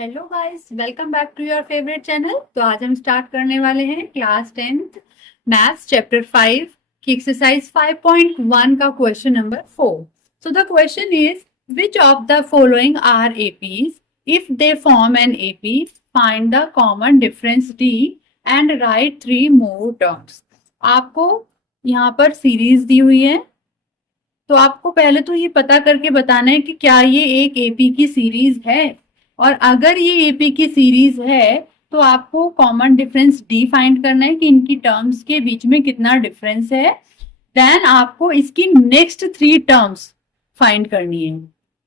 Hello guys, welcome back to your favourite channel. तो आज हम स्टार्ट करने वाले हैं क्लास 10th मैथ्स चैप्टर 5 की एक्सरसाइज 5.1 का question number 4। So the question is which of the following are APs, if they form an AP find the common difference d and write 3 more terms. आपको यहाँ पर series दी हुई है, तो आपको पहले तो ये पता करके बताना है कि क्या ये एक एपी की सीरीज है, और अगर ये एपी की सीरीज है तो आपको कॉमन डिफरेंस डी फाइंड करना है कि इनकी टर्म्स के बीच में कितना डिफरेंस है। देन आपको इसकी नेक्स्ट 3 टर्म्स फाइंड करनी है।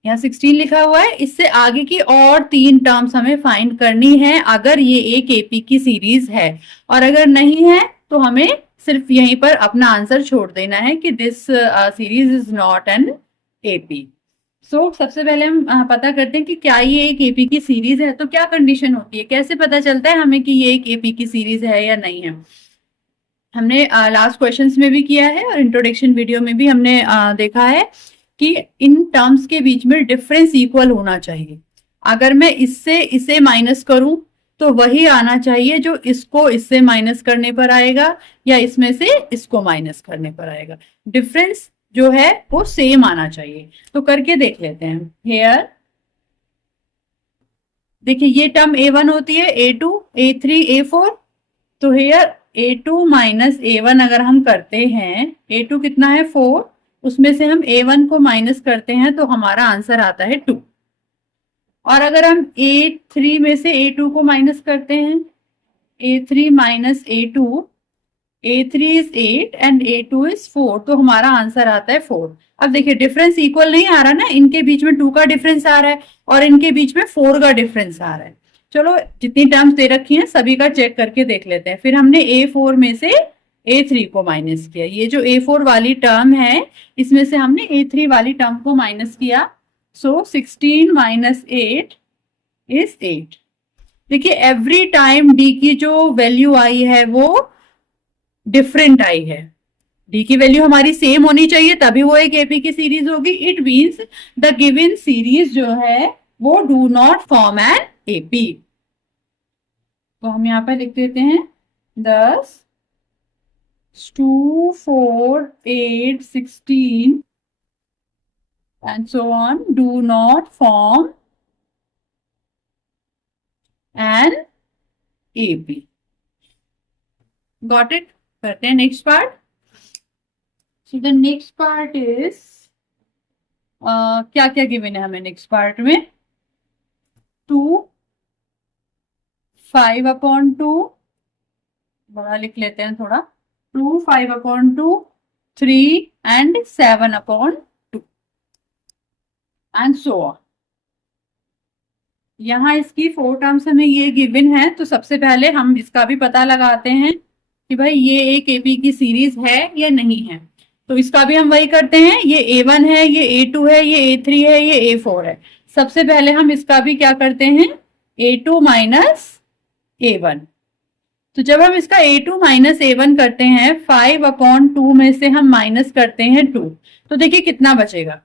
यहाँ 16 लिखा हुआ है, इससे आगे की और 3 टर्म्स हमें फाइंड करनी है अगर ये एक एपी की सीरीज है, और अगर नहीं है तो हमें सिर्फ यहीं पर अपना आंसर छोड़ देना है कि this series is not an AP. So सबसे पहले हम पता करते हैं कि क्या ये एक एपी की सीरीज है। तो क्या कंडीशन होती है, कैसे पता चलता है हमें कि ये एक एपी की सीरीज है या नहीं है। हमने लास्ट क्वेश्चंस में भी किया है और इंट्रोडक्शन वीडियो में भी हमने देखा है कि इन टर्म्स के बीच में डिफरेंस इक्वल होना चाहिए। अगर मैं इससे इसे माइनस करूं तो वही आना चाहिए जो इसको इससे माइनस करने पर आएगा या इसमें से इसको माइनस करने पर आएगा। डिफरेंस जो है वो सेम आना चाहिए। तो करके देख लेते हैं। हेयर देखिए, ये टर्म a1 होती है, a2, a3, a4। तो हेयर a2 माइनस a1 अगर हम करते हैं, a2 कितना है 4, उसमें से हम a1 को माइनस करते हैं तो हमारा आंसर आता है 2। और अगर हम a3 में से a2 को माइनस करते हैं, a3 minus a2, a3 is 8 and a2 is 4, तो हमारा आंसर आता है 4। अब देखिए डिफरेंस इक्वल नहीं आ रहा ना, इनके बीच में 2 का डिफरेंस आ रहा है और इनके बीच में 4 का डिफरेंस आ रहा है। चलो जितनी टर्म्स दे रखी हैं सभी का चेक करके देख लेते हैं। फिर हमने a4 में से a3 को माइनस किया, ये जो a4 वाली टर्म है इसमें से हमने a3 वाली टर्म को माइनस किया। सो 16 माइनस 8 इज 8। देखिए एवरी टाइम डी की जो वैल्यू आई है वो डिफरेंट आई है। डी की वैल्यू हमारी सेम होनी चाहिए तभी वो एक एपी की सीरीज होगी। It means the given series जो है वो do not form an AP. तो हम यहां पर लिख देते हैं 10, 2, 4, 8, 16 and so on do not form an AP. Got it? करते हैं next part. So the next part is क्या क्या गिवन है हमें नेक्स्ट पार्ट में। 2, 5/2, बड़ा लिख लेते हैं थोड़ा, 2, 5/2, 3 and 7/2 and so on। यहाँ इसकी 4 टर्म्स हमें ये गिवन है, तो सबसे पहले हम इसका भी पता लगाते हैं कि भाई ये एक एपी की सीरीज है या नहीं है। तो इसका भी हम वही करते हैं, ये a1 है, ये a2 है, ये a3 है, ये a4 है। सबसे पहले हम इसका भी क्या करते हैं, a2 माइनस a1। तो जब हम इसका a2 माइनस a1 करते हैं, 5/2 में से हम माइनस करते हैं 2, तो देखिए कितना बचेगा,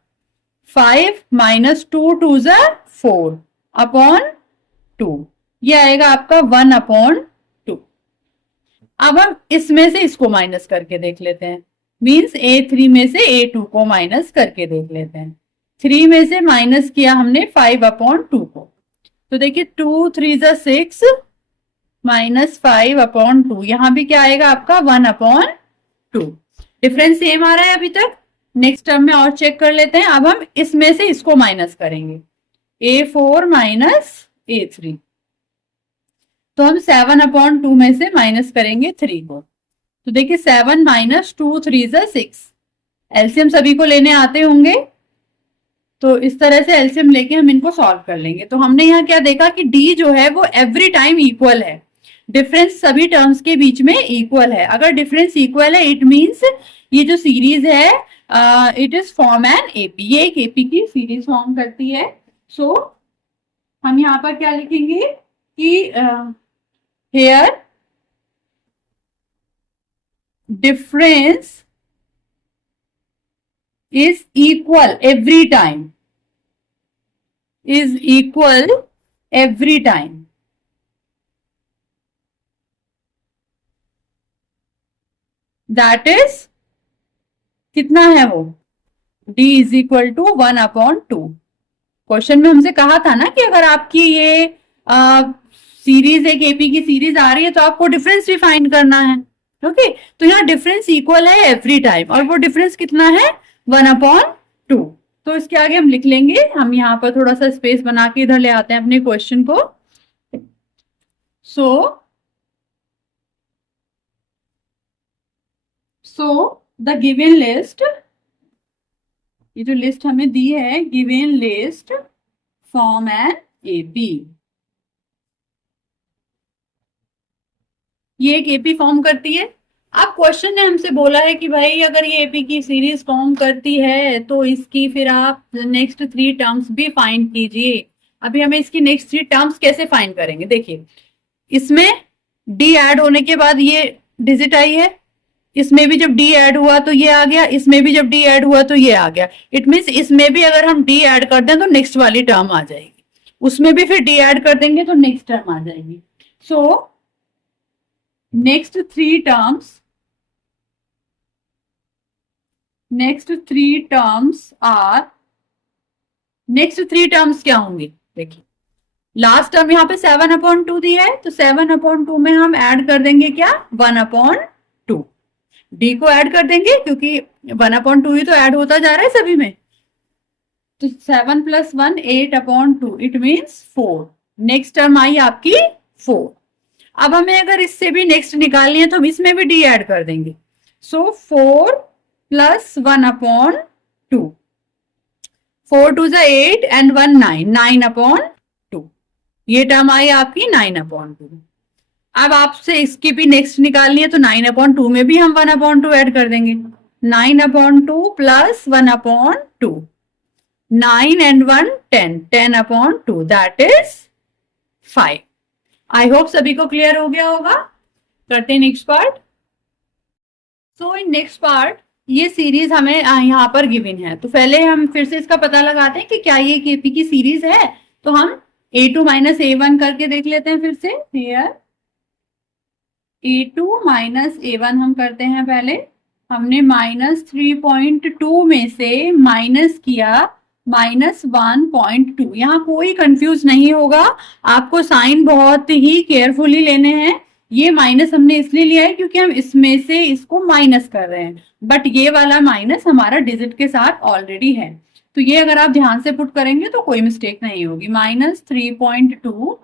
5 माइनस 2, 2 ज़ा 4 अपॉन 2, ये आएगा आपका 1/2। अब हम इसमें से इसको माइनस करके देख लेते हैं, मीन्स a3 में से a2 को माइनस करके देख लेते हैं। 3 में से माइनस किया हमने 5/2 को, तो देखिए 2, 3 ज़ा 6 माइनस 5/2, यहां भी क्या आएगा आपका 1/2। डिफरेंस सेम आ रहा है अभी तक। नेक्स्ट टर्म में और चेक कर लेते हैं। अब हम इसमें से इसको माइनस करेंगे, a4 माइनस a3, तो हम 7/2 में से माइनस करेंगे 3 को, तो देखिए 7 माइनस 2, 3 ज़ा 6। एलसीएम सभी को लेने आते होंगे, तो इस तरह से एलसीएम लेके हम इनको सॉल्व कर लेंगे। तो हमने यहाँ क्या देखा कि डी जो है वो एवरी टाइम इक्वल है, डिफरेंस सभी टर्म्स के बीच में इक्वल है। अगर डिफरेंस इक्वल है इट मीन्स ये जो सीरीज है it is form an AP, ये एक एपी की सीरीज फॉर्म करती है। सो हम यहाँ पर क्या लिखेंगे कि here difference is equal every time, is equal every time. That is कितना है वो, d is equal to 1/2। Question में हमसे कहा था ना कि अगर आपकी ये सीरीज एक एपी की सीरीज आ रही है तो आपको डिफरेंस भी फाइंड करना है। ओके, तो यहाँ डिफरेंस इक्वल है एवरी टाइम, और वो डिफरेंस कितना है 1/2। तो इसके आगे हम लिख लेंगे, हम यहाँ पर थोड़ा सा स्पेस बना के इधर ले आते हैं अपने क्वेश्चन को। सो द गिवन लिस्ट, ये जो लिस्ट हमें दी है, given list form an AP, ये एक एपी फॉर्म करती है। अब क्वेश्चन ने हमसे बोला है कि भाई अगर ये एपी की सीरीज फॉर्म करती है तो इसकी फिर आप नेक्स्ट 3 टर्म्स भी फाइंड कीजिए। अभी हमें इसकी नेक्स्ट 3 टर्म्स कैसे फाइंड करेंगे, देखिए इसमें डी ऐड होने के बाद ये डिजिट आई है, इसमें भी जब डी ऐड हुआ तो ये आ गया, इसमें भी जब डी ऐड हुआ तो ये आ गया। इट मीन्स इसमें भी अगर हम डी ऐड कर दें तो नेक्स्ट वाली टर्म आ जाएगी, उसमें भी फिर डी ऐड कर देंगे तो नेक्स्ट टर्म आ जाएगी। सो next 3 terms are, next 3 terms क्या होंगे, देखिए लास्ट टर्म यहाँ पे 7/2 दी है, तो 7/2 में हम ऐड कर देंगे क्या 1/2, डी को ऐड कर देंगे क्योंकि 1/2 ही तो ऐड होता जा रहा है सभी में। तो 7 + 1 8/2, इट मीन्स 4। नेक्स्ट टर्म आई आपकी 4। अब हमें अगर इससे भी नेक्स्ट निकालनी है तो हम इसमें भी डी ऐड कर देंगे। सो 4 + 1/2, 4 2 = 8 and 1 9, 9/2, ये टर्म आई आपकी 9/2। अब आपसे इसकी भी नेक्स्ट निकालनी है तो 9/2 में भी हम 1/2 ऐड कर देंगे। 9/2 + 1/2, 9 and 1 10, 10/2, that is 5। I hope सभी को क्लियर हो गया होगा। करते हैं next part. So in next part ये सीरीज हमें यहाँ पर गिवन है, तो पहले हम फिर से इसका पता लगाते हैं कि क्या ये केपी की सीरीज है। तो हम a2 - a1 करके देख लेते हैं फिर से। हियर a2 - a1 हम करते हैं। पहले हमने -3.2 में से माइनस किया -1.2। यहाँ कोई कंफ्यूज नहीं होगा, आपको साइन बहुत ही केयरफुली लेने हैं। ये माइनस हमने इसलिए लिया है क्योंकि हम इसमें से इसको माइनस कर रहे हैं, बट ये वाला माइनस हमारा डिजिट के साथ ऑलरेडी है, तो ये अगर आप ध्यान से पुट करेंगे तो कोई मिस्टेक नहीं होगी। -3.2,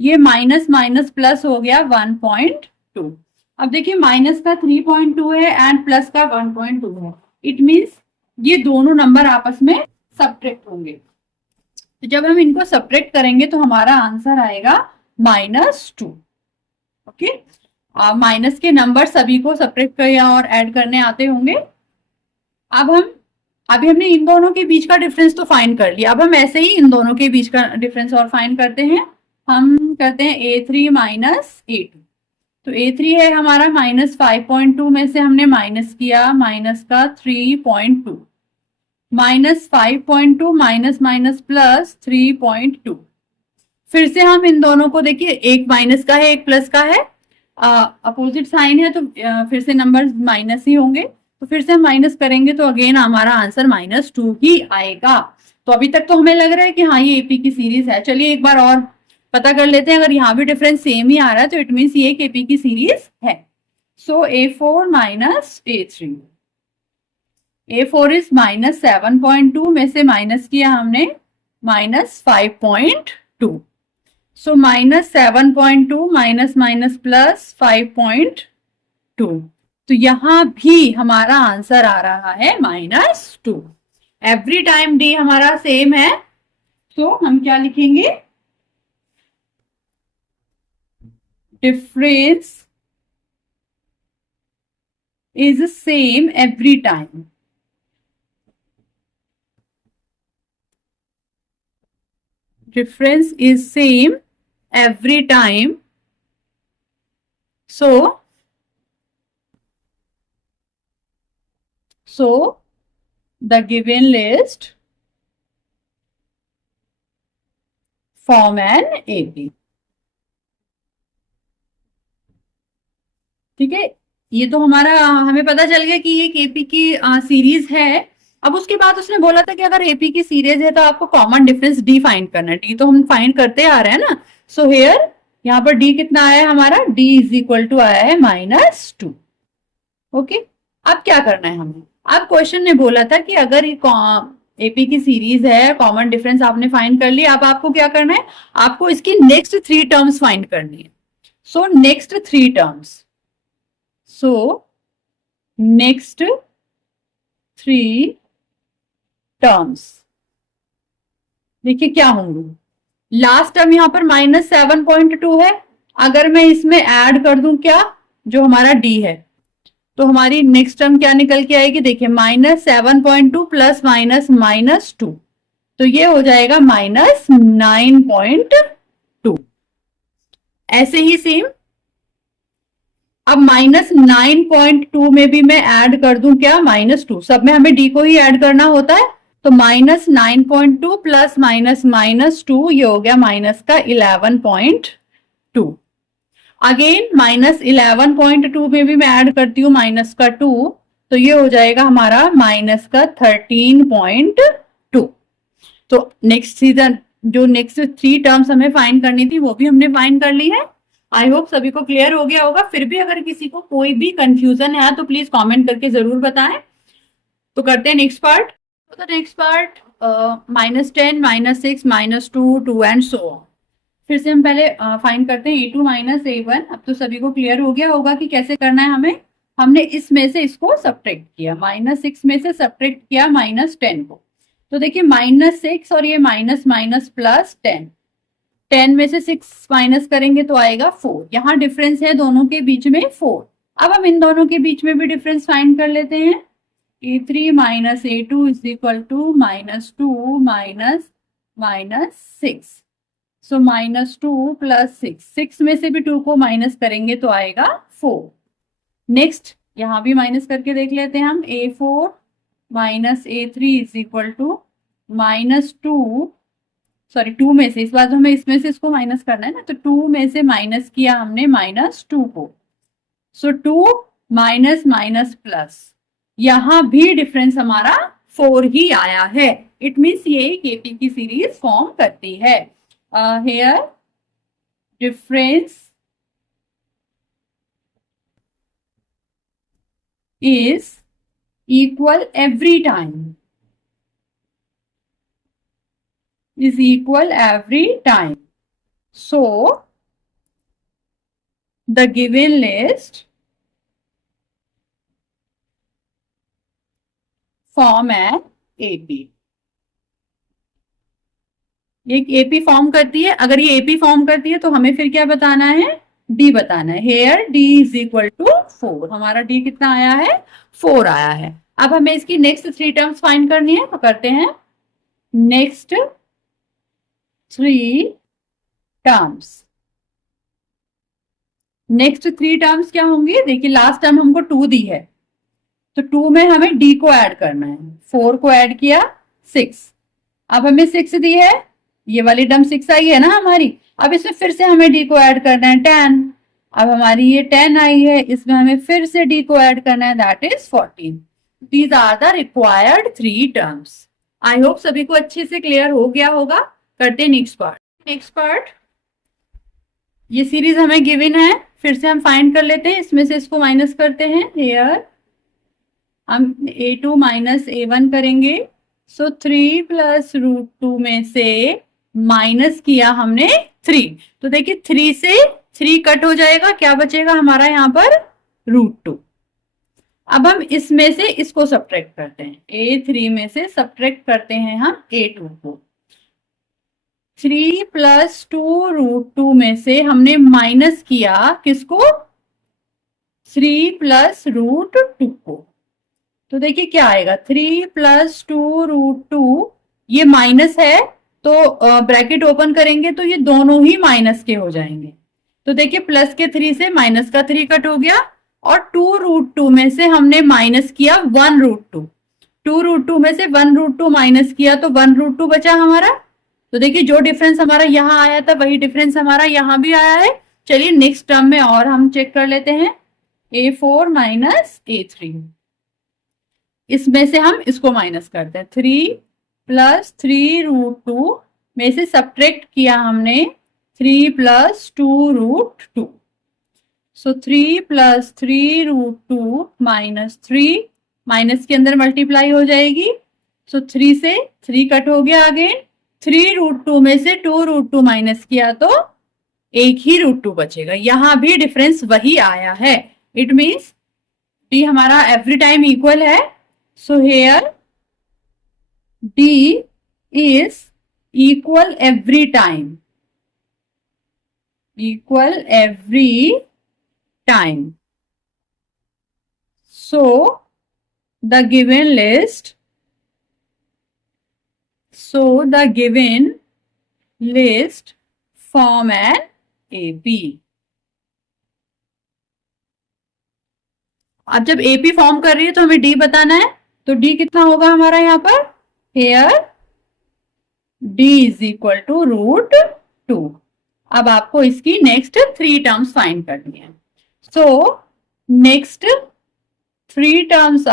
ये माइनस माइनस प्लस हो गया 1.2। अब देखिए माइनस का 3.2 है एंड प्लस का 1.2 है, इट मीन्स ये दोनों नंबर आपस में सब्ट्रैक्ट होंगे। तो जब हम इनको सब्ट्रैक्ट करेंगे तो हमारा आंसर आएगा -2। ओके, माइनस के नंबर सभी को सब्ट्रैक्ट या और ऐड करने आते होंगे। अभी हमने इन दोनों के बीच का डिफरेंस तो फाइंड कर लिया, अब हम ऐसे ही इन दोनों के बीच का डिफरेंस और फाइंड करते हैं। हम करते हैं a3 - a2। तो a3 है हमारा -5.2 में से हमने माइनस किया माइनस का 3.2, -5.2 माइनस माइनस प्लस 3.2। फिर से हम इन दोनों को देखिए, एक माइनस का है एक प्लस का है, अपोजिट साइन है तो फिर से नंबर माइनस ही होंगे। तो फिर से हम माइनस करेंगे तो अगेन हमारा आंसर -2 ही आएगा। तो अभी तक तो हमें लग रहा है कि हाँ ये एपी की सीरीज है। चलिए एक बार और पता कर लेते हैं, अगर यहाँ भी डिफरेंस सेम ही आ रहा है तो इट मीन्स ये एक एपी की सीरीज है। सो a4 - a3, a4 इज -7.2 में से माइनस किया हमने -5.2। सो -7.2 माइनस माइनस प्लस 5.2, तो यहां भी हमारा आंसर आ रहा है -2। एवरी टाइम डी हमारा सेम है, तो हम क्या लिखेंगे, difference is same every time. Difference is same every time. So the given list form an AP. ठीक है, ये तो हमारा हमें पता चल गया कि एक एपी की सीरीज है। अब उसके बाद उसने बोला था कि अगर एपी की सीरीज है तो आपको कॉमन डिफरेंस डी फाइंड करना है। डी तो हम फाइंड करते आ रहे हैं ना। सो हेयर यहाँ पर डी कितना आया है हमारा, डी इज इक्वल टू आया है -2। ओके, अब क्या करना है हमें, अब क्वेश्चन ने बोला था कि अगर ये एपी की सीरीज है, कॉमन डिफरेंस आपने फाइंड कर लिया, अब आपको क्या करना है, आपको इसकी नेक्स्ट 3 टर्म्स फाइंड करनी है। So next 3 terms, so next 3 terms देखिए क्या होंगे। लास्ट टर्म यहां पर -7.2 है, अगर मैं इसमें ऐड कर दूं क्या, जो हमारा डी है, तो हमारी नेक्स्ट टर्म क्या निकल के आएगी, देखिए -7.2 प्लस -2, तो ये हो जाएगा -9.2। ऐसे ही सेम अब -9.2 में भी मैं ऐड कर दूं क्या, -2, सब में हमें डी को ही ऐड करना होता है, तो -9.2 प्लस -2, ये हो गया माइनस का 11.2। अगेन -11.2 में भी मैं ऐड करती हूँ माइनस का 2, तो ये हो जाएगा हमारा माइनस का 13.2। तो नेक्स्ट सीजन जो नेक्स्ट 3 टर्म्स हमें फाइंड करनी थी वो भी हमने फाइंड कर ली है। आई होप सभी को क्लियर हो गया होगा। फिर भी अगर किसी को कोई भी कंफ्यूजन है तो प्लीज कमेंट करके जरूर बताएं। तो करते हैं नेक्स्ट पार्ट। तो next part -10, -6, -2, 2 and so on. फिर से हम पहले फाइंड करते हैं a2 -a1। अब तो सभी को क्लियर हो गया होगा कि कैसे करना है हमें। हमने इसमें से इसको सब्ट्रैक्ट किया, -6 में से सब्ट्रैक्ट किया -10 को, तो देखिए -6 और ये माइनस माइनस प्लस 10 में से 6 माइनस करेंगे तो आएगा 4। यहाँ डिफरेंस है दोनों के बीच में 4। अब हम इन दोनों के बीच में भी डिफरेंस फाइंड कर लेते हैं। a3 -a2 is equal to -2 -6, so -2 plus 6 में से भी 2 को माइनस करेंगे तो आएगा 4। नेक्स्ट यहाँ भी माइनस करके देख लेते हैं हम। a4 -a3 is equal to -2, sorry 2 में से, इस बार हमें इसमें से इसको माइनस करना है ना, तो 2 में से माइनस किया हमने -2 को, सो 2 माइनस माइनस प्लस, यहां भी डिफरेंस हमारा 4 ही आया है। इट मीन्स ये केपी की सीरीज फॉर्म करती है। Here difference is equal every time, is equal every time. So the given list form an AP। एक AP फॉर्म करती है। अगर ये AP फॉर्म करती है तो हमें फिर क्या बताना है, D बताना है। Here D is equal to 4, हमारा D कितना आया है, 4 आया है। अब हमें इसकी नेक्स्ट 3 टर्म्स फाइंड करनी है, तो करते हैं नेक्स्ट 3 टर्म्स। नेक्स्ट 3 टर्म्स क्या होंगी, देखिए लास्ट टर्म हमको 2 दी है, तो 2 में हमें D को ऐड करना है। 4 को ऐड किया 6, अब हमें 6 दी है, ये वाली टर्म 6 आई है ना हमारी। अब इसमें फिर से हमें D को ऐड करना है 10, अब हमारी ये 10 आई है, इसमें हमें फिर से D को ऐड करना है, that is 14। These are the required 3 terms. I hope सभी को अच्छे से क्लियर हो गया होगा। करते हैं नेक्स्ट पार्ट। नेक्स्ट पार्ट, ये सीरीज हमें गिवन है, फिर से हम फाइंड कर लेते हैं, इसमें से इसको माइनस करते हैं। हेयर हम a2 -a1 करेंगे, सो 3 + √2 में से माइनस किया हमने 3, तो देखिए 3 से 3 कट हो जाएगा, क्या बचेगा हमारा यहाँ पर √2। अब हम इसमें से इसको सब्ट्रैक्ट करते हैं, a3 में से सब्ट्रैक्ट करते हैं हम a2 को। 3 + 2 √2 में से हमने माइनस किया किसको, 3 + √2 को, तो देखिए क्या आएगा, 3 + 2 √2, ये माइनस है तो ब्रैकेट ओपन करेंगे तो ये दोनों ही माइनस के हो जाएंगे, तो देखिए प्लस के 3 से माइनस का 3 कट हो गया, और 2 √2 में से हमने माइनस किया 1 √2, 2 √2 में से 1 √2 माइनस किया तो 1 √2 बचा हमारा, तो देखिए जो डिफरेंस हमारा यहाँ आया था वही डिफरेंस हमारा यहाँ भी आया है। चलिए नेक्स्ट टर्म में और हम चेक कर लेते हैं, A4 माइनस A3। इसमें से हम इसको माइनस करते हैं, 3 प्लस 3√2 में से सब्ट्रैक्ट किया हमने 3 प्लस 2√2। सो 3 प्लस 3√2 माइनस 3, माइनस के अंदर मल्टीप्लाई हो जाएगी। सो 3 से 3 कट हो गया, अगेन 3√2 में से 2√2 माइनस किया तो एक ही √2 बचेगा। यहां भी डिफरेंस वही आया है। इट मीन्स डी हमारा एवरी टाइम इक्वल है। So here d is equal every time, equal every time. So the given list form an AP. अब जब AP फॉर्म कर रही है तो हमें D बताना है, तो D कितना होगा हमारा यहाँ पर, here D is equal to √2। अब आपको इसकी नेक्स्ट 3 टर्म्स फाइंड करनी है। सो नेक्स्ट 3 टर्म्स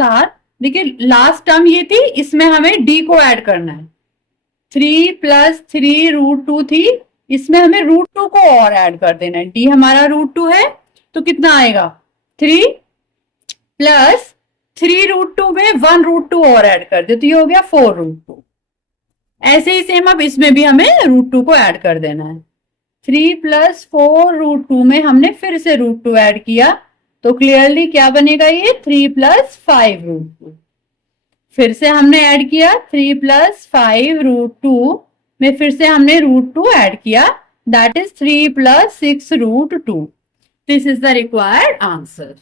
आर, देखिए लास्ट टर्म ये थी, इसमें हमें डी को ऐड करना है। 3 प्लस 3√2 थी, इसमें हमें √2 को और ऐड कर देना है। डी हमारा √2 है तो कितना आएगा, 3 प्लस 3√2 में 1√2 और ऐड कर दे तो ये हो गया 4√2। ऐसे ही सेम अब इसमें भी हमें √2 को ऐड कर देना है। 3 प्लस 4√2 में हमने फिर से √2 ऐड किया तो क्लियरली क्या बनेगा, ये 3 प्लस 5√2। फिर से हमने ऐड किया 3 प्लस 5√2 में फिर से हमने √2 ऐड किया, that is 3 plus 6√2। This is the required answer.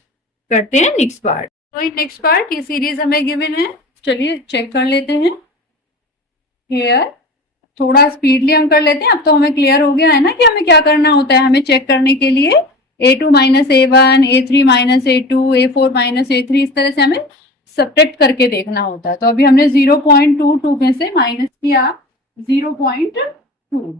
करते हैं नेक्स्ट पार्ट। तो नेक्स्ट पार्ट, ये सीरीज हमें गिवन है, चलिए चेक कर लेते हैं। हियर थोड़ा स्पीडली हम कर लेते हैं। अब तो हमें क्लियर हो गया है ना कि हमें क्या करना होता है। हमें चेक करने के लिए A2 minus A1, A3 minus A2, A4 minus A3, इस तरह से हमें सब्ट्रैक्ट करके देखना होता है। तो अभी हमने 0.22 में से माइनस किया 0.2,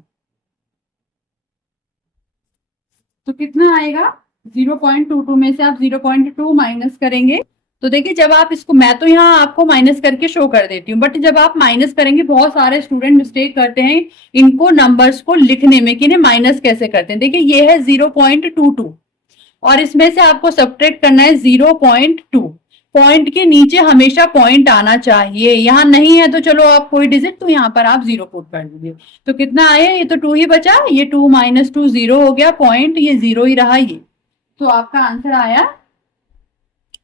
तो कितना आएगा, 0.22 में से आप 0.2 माइनस करेंगे तो देखिए जब आप इसको, मैं तो यहाँ आपको माइनस करके शो कर देती हूँ, बट जब आप माइनस करेंगे, बहुत सारे स्टूडेंट मिस्टेक करते हैं इनको नंबर्स को लिखने में कि इन्हें माइनस कैसे करते हैं। देखिए ये है 0.22 और इसमें से आपको सब्ट्रैक्ट करना है 0.2। पॉइंट के नीचे हमेशा पॉइंट आना चाहिए, यहाँ नहीं है तो चलो आप कोई डिजिट, तो यहाँ पर आप 0 पुट कर दीजिए। तो कितना आया, ये तो 2 ही बचा, ये 2 माइनस 2 0 हो गया, पॉइंट ये 0 ही रहा ये। तो आपका आंसर आया,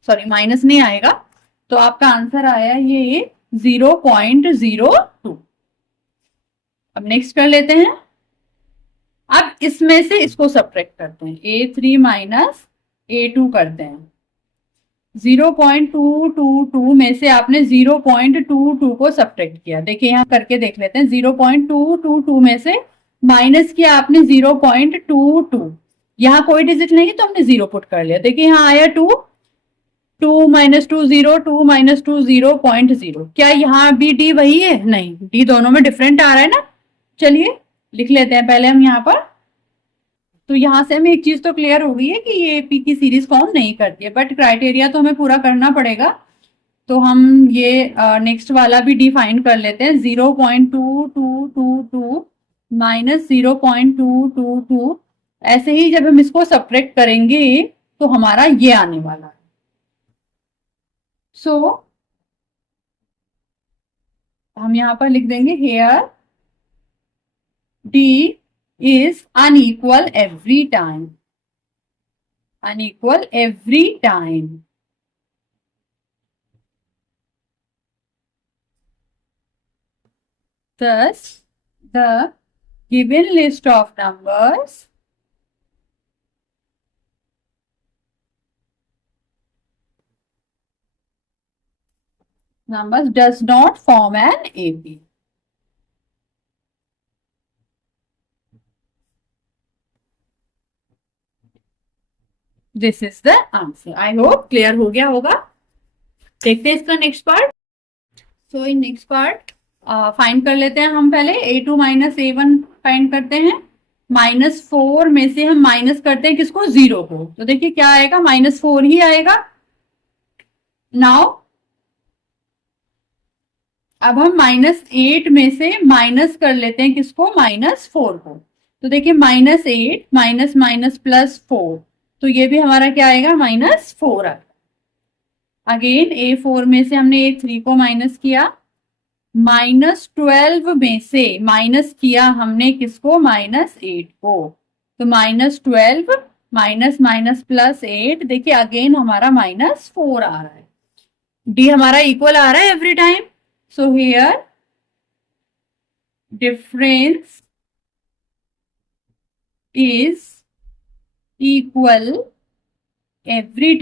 सॉरी माइनस नहीं आएगा, तो आपका आंसर आया ये 0.02। अब नेक्स्ट कर लेते हैं। अब इसमें से इसको सब्ट्रैक्ट करते हैं, A3 माइनस A2 करते हैं। 0.222 में से आपने 0.22 को सब्ट्रैक्ट किया, देखिए यहाँ करके देख लेते हैं। 0.222 में से माइनस किया आपने 0.22, यहाँ कोई डिजिट नहीं तो हमने 0 पुट कर लिया। देखिए यहाँ आया 2, 2 माइनस 2 0, 2 माइनस 2 0.0। क्या यहाँ भी डी वही है, नहीं, डी दोनों में डिफरेंट आ रहा है ना। चलिए लिख लेते हैं पहले हम यहाँ पर। तो यहाँ से हमें एक चीज तो क्लियर हो गई है कि ये पी की सीरीज फॉर्म नहीं करती है, बट क्राइटेरिया तो हमें पूरा करना पड़ेगा। तो हम ये नेक्स्ट वाला भी डिफाइन कर लेते हैं, 0.2222 माइनस 0.222। ऐसे ही जब हम इसको सब्ट्रैक्ट करेंगे तो हमारा ये आने वाला है। सो हम यहाँ पर लिख देंगे here d is unequal every time, unequal every time. Thus the given list of numbers does not form an AP. This is the answer. I hope clear हो गया होगा। देखते हैं इसका next part. So in next part find कर लेते हैं हम पहले a2 माइनस a1 फाइंड करते हैं। -4 में से हम माइनस करते हैं किसको, 0 को, तो देखिए क्या आएगा, -4 ही आएगा। नाउ अब हम -8 में से माइनस कर लेते हैं किसको, -4 को, तो देखिए -8 माइनस माइनस +4, तो ये भी हमारा क्या आएगा, -4 आएगा। अगेन A4 में से हमने A3 को माइनस किया, -12 में से माइनस किया हमने किसको, -8 को, तो -12 माइनस माइनस +8, देखिए अगेन हमारा -4 आ रहा है। डी हमारा इक्वल आ रहा है every time, so here difference is equal every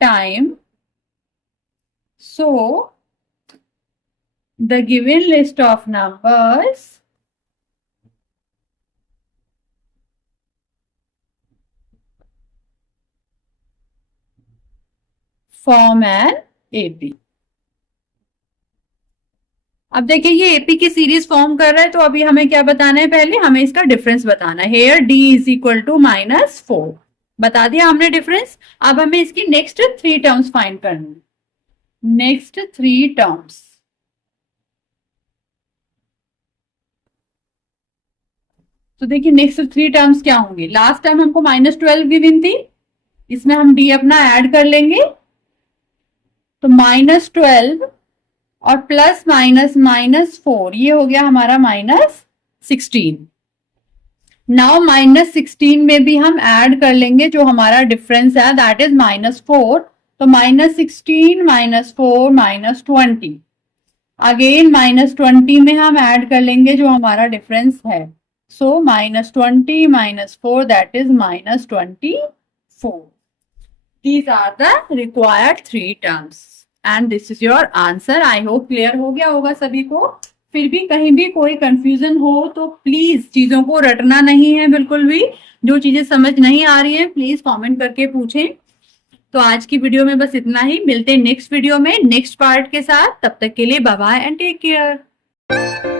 time, so the given list of numbers form an AP। अब देखिए ये एपी की सीरीज फॉर्म कर रहा है, तो अभी हमें क्या बताना है, पहले हमें इसका डिफरेंस बताना है। Here d is equal to -4 बता दिया हमने डिफरेंस। अब हमें इसकी नेक्स्ट 3 टर्म्स फाइंड करनी है। नेक्स्ट 3 टर्म्स, तो देखिए नेक्स्ट 3 टर्म्स क्या होंगी। लास्ट टाइम हमको -12 गिवन थी, इसमें हम डी अपना ऐड कर लेंगे, तो -12 और प्लस माइनस -4, ये हो गया हमारा -16। नाउ -16 में भी हम ऐड कर लेंगे जो हमारा डिफरेंस है, दैट इज -4, तो -16 -4 -20। अगेन -20 में हम ऐड कर लेंगे जो हमारा डिफरेंस है, सो -20 -4 that is -24। These are the required 3 terms and this is your answer। I hope clear हो गया होगा सभी को। फिर भी कहीं भी कोई कंफ्यूजन हो तो प्लीज चीजों को रटना नहीं है बिल्कुल भी, जो चीजें समझ नहीं आ रही है प्लीज कमेंट करके पूछें। तो आज की वीडियो में बस इतना ही, मिलते हैं नेक्स्ट वीडियो में नेक्स्ट पार्ट के साथ, तब तक के लिए bye bye and take care.